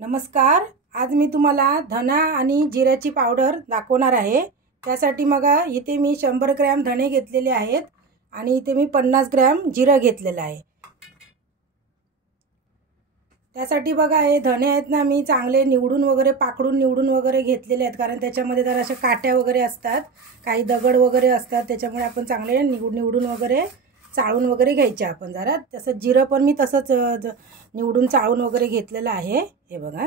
नमस्कार। आज मी तुम्हाला धना आणि जिऱ्याची पावडर दाखवणार आहे। त्यासाठी बघा इथे मी 100 ग्रॅम धणे घेतलेले आहेत आणि इथे मी 50 ग्रॅम जिरं घेतलेलं आहे। त्यासाठी बघा हे धणे आहेत ना, मी चांगले निवडून वगैरे पाकडून निवडून वगैरे घेतलेले आहेत, कारण त्याच्यामध्ये जरा अशा काट्या वगैरे असतात, काही दगड वगैरे असतात, त्याच्यामुळे आपण चांगले निवडून वगैरे चाळून वगैरे घ्यायचे आपण जरा। तसं जिरं पण मी तसंच निवडून चाळून वगैरे घेतलेलं आहे। हे बघा,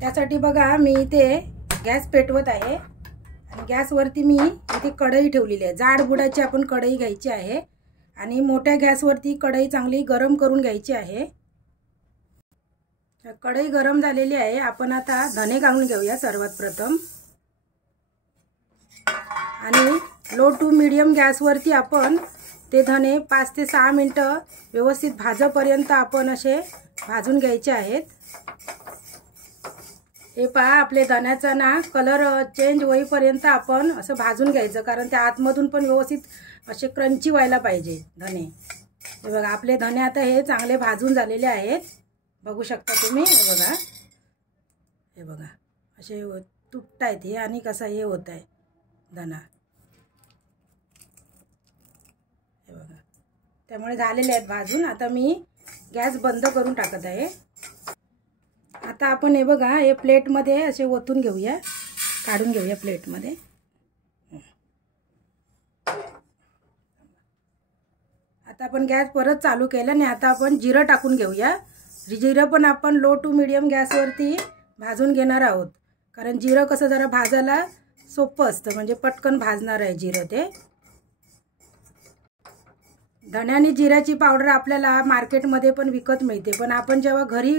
त्यासाठी बघा मी इथे गॅस पेटवत आहे आणि गॅसवरती मी इथे कढई ठेवलेली आहे। जाड बुडाची आपण कढई घ्यायची आहे आणि मोठ्या गॅसवरती कढई चांगली गरम करून घ्यायची आहे। कढई गरम झालेली आहे। आपण आता धणे घालून घेऊया सर्वात प्रथम आणि लो टू मीडियम गॅसवरती आपण ते धणे 5 ते 6 मिनिटं व्यवस्थित भाजेपर्यंत आपण असे भाजून घ्यायचे आहेत। हे पहा, आपले धण्याचा ना कलर चेंज होईपर्यंत आपण असं भाजून घ्यायचं, कारण त्या आतमधून पण व्यवस्थित असे क्रंची व्हायला पाहिजे धणे। हे बघा, आपले धणे आता हे चांगले भाजून झालेले आहेत, बघू शकता तुम्ही। हे बघा असे तुटतायत हे आणि कसा हे होत आहे धना। हे बघा, त्यामुळे झालेले आहेत भाजून। आता मी गॅस बंद करून टाकत आहे। आता आपण हे बघा हे प्लेटमध्ये असे ओतून घेऊया, काढून घेऊया प्लेटमध्ये। आता आपण गॅस परत चालू केला आणि आता आपण जिरं टाकून घेऊया। जिरं पण आपण लो टू मीडियम गॅसवरती भाजून घेणार आहोत, कारण जिरं कसं जरा भाजायला सोपं असतं, म्हणजे पटकन भाजणार आहे जिरं ते। धण्या आणि जिऱ्याची पावडर आपल्याला मार्केटमध्ये पण विकत मिळते, पण आपण जेव्हा घरी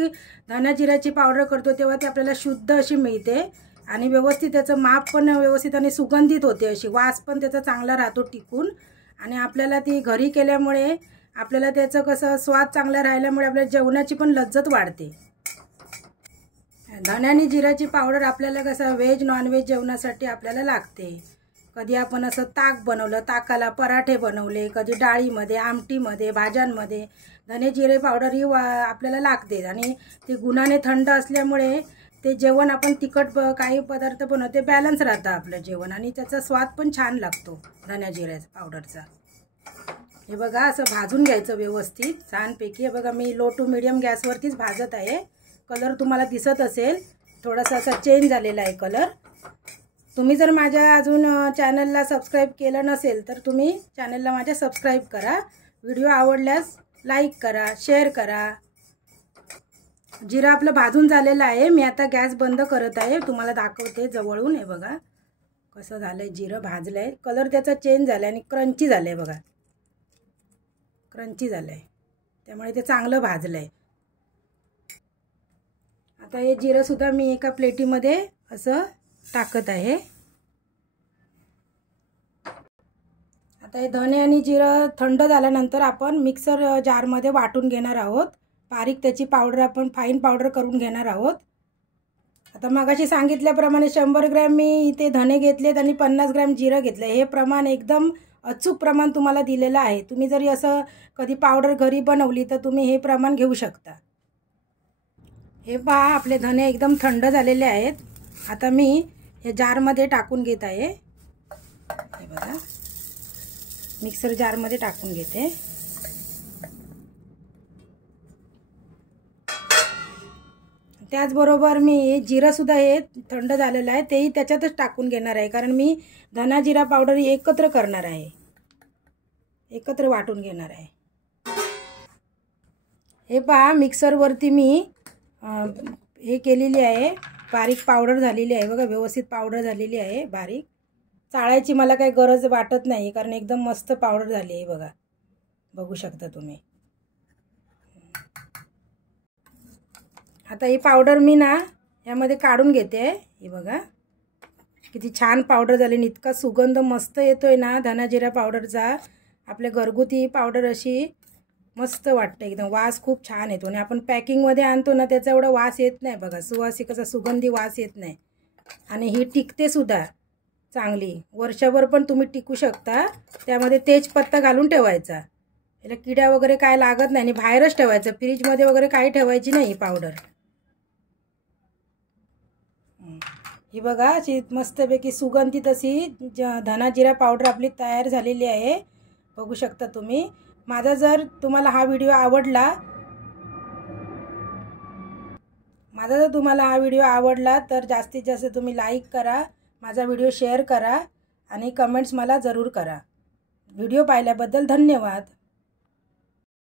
धण्या जिऱ्याची पावडर करतो तेव्हा ती आपल्याला शुद्ध अशी मिळते आणि व्यवस्थित त्याचं माप पण व्यवस्थित आणि सुगंधित होते, अशी वास पण त्याचा चांगला राहतो टिकून। आणि आपल्याला ती घरी केल्यामुळे आपल्याला त्याचं कसं स्वाद चांगला राहिल्यामुळे आपल्या जेवणाची पण लज्जत वाढते। धण्या आणि जिऱ्याची पावडर आपल्याला कसं व्हेज नॉनव्हेज जेवणासाठी आपल्याला लागते। कधी आपण असं ताक बनवलं, ताकाला पराठे बनवले, कधी डाळीमध्ये, आमटीमध्ये, भाज्यांमध्ये धने जिरे पावडर ही आपल्याला लागते। आणि ते गुणाने थंड असल्यामुळे ते जेवण आपण तिखट काही पदार्थ बनवते बॅलन्स राहतं आपलं जेवण, आणि त्याचा स्वाद पण छान लागतो धण्या जिरे पावडरचा। हे बघा, असं भाजून घ्यायचं व्यवस्थित छानपैकी। हे बघा, मी लो टू मीडियम गॅसवरतीच भाजत आहे। कलर तुम्हाला दिसत असेल, थोडासा असा चेंज झालेला आहे कलर। तुम्ही जर माझ्या अजून चॅनलला सबस्क्राईब केलं नसेल तर तुम्ही चॅनलला माझ्या सबस्क्राईब करा। व्हिडिओ आवडल्यास लाईक करा, शेअर करा। जिरं आपलं भाजून झालेलं आहे। मी आता गॅस बंद करत आहे, तुम्हाला दाखवते जवळून। हे बघा कसं झालंय, जिरं भाजलंय, कलर त्याचा चेंज झालाय आणि क्रंची झालंय। बघा क्रंची झालंय, त्यामुळे ते चांगलं भाजलंय। आता हे जिरं सुद्धा मी एका प्लेटीमध्ये असं टाकत आहे। आता हे धणे आणि जिरं थंड झाल्यानंतर आपण मिक्सर जारमध्ये वाटून घेणार आहोत। बारीक त्याची पावडर आपण फाईन पावडर करून घेणार आहोत। आता मगाशी सांगितल्याप्रमाणे 100 ग्रॅम मी इथे धणे घेतलेत आणि 50 ग्रॅम जिरं घेतलं। हे प्रमाण एकदम अचूक प्रमाण तुम्हाला दिलेलं आहे। तुम्ही जरी असं कधी पावडर घरी बनवली तर तुम्ही हे प्रमाण घेऊ शकता। हे पहा, आपले धणे एकदम थंड झालेले आहेत। आता मी हे जारमध्ये टाकून घेत आहे। हे बघा, मिक्सर जारमध्ये टाकून घेते। त्याचबरोबर मी जिरं सुद्धा हे थंड झालेलं आहे, तेही त्याच्यातच टाकून घेणार आहे, कारण मी धना जिरा पावडर एकत्र करणार आहे, एकत्र वाटून घेणार आहे। हे पहा, मिक्सरवरती मी हे केलेली आहे, बारीक पावडर झालेली आहे। बघा, व्यवस्थित पावडर झालेली आहे बारीक। चाळायची मला काही गरज वाटत नाही, कारण एकदम मस्त पावडर झाली आहे। बघा, बघू शकता तुम्ही। आता ही पावडर मी ना यामध्ये काढून घेते। हे बघा किती छान पावडर झाली, इतका सुगंध मस्त येतोय ना धना जिरा पावडरचा। आपल्या घरगुती पावडर अशी मस्त वाटते, एकदम वास खूप छान येतो। आणि आपण पॅकिंगमध्ये आणतो ना त्याचा एवढा वास येत नाही, बघा सुवासिकेचा सुगंधी वास येत नाही। आणि ही टिकते सुद्धा चांगली, वर्षभर पण तुम्ही टिकू शकता। त्यामध्ये तेजपत्ता घालून ठेवायचा। याला किड्या वगैरे काय लागत नाही आणि बाहेरच ठेवायचं, फ्रीजमध्ये वगैरे काही ठेवायची नाही पावडर. ही बघा अशी मस्तपैकी सुगंधित अशी धना जिरा पावडर आपली तयार झालेली आहे, बघू शकता तुम्ही. माझा जर तुम्हाला हा व्हिडिओ आवडला तर जास्तीत जास्त तुम्ही लाईक करा, माझा व्हिडिओ शेअर करा आणि कमेंट्स मला जरूर करा. व्हिडिओ पाहिल्याबद्दल धन्यवाद.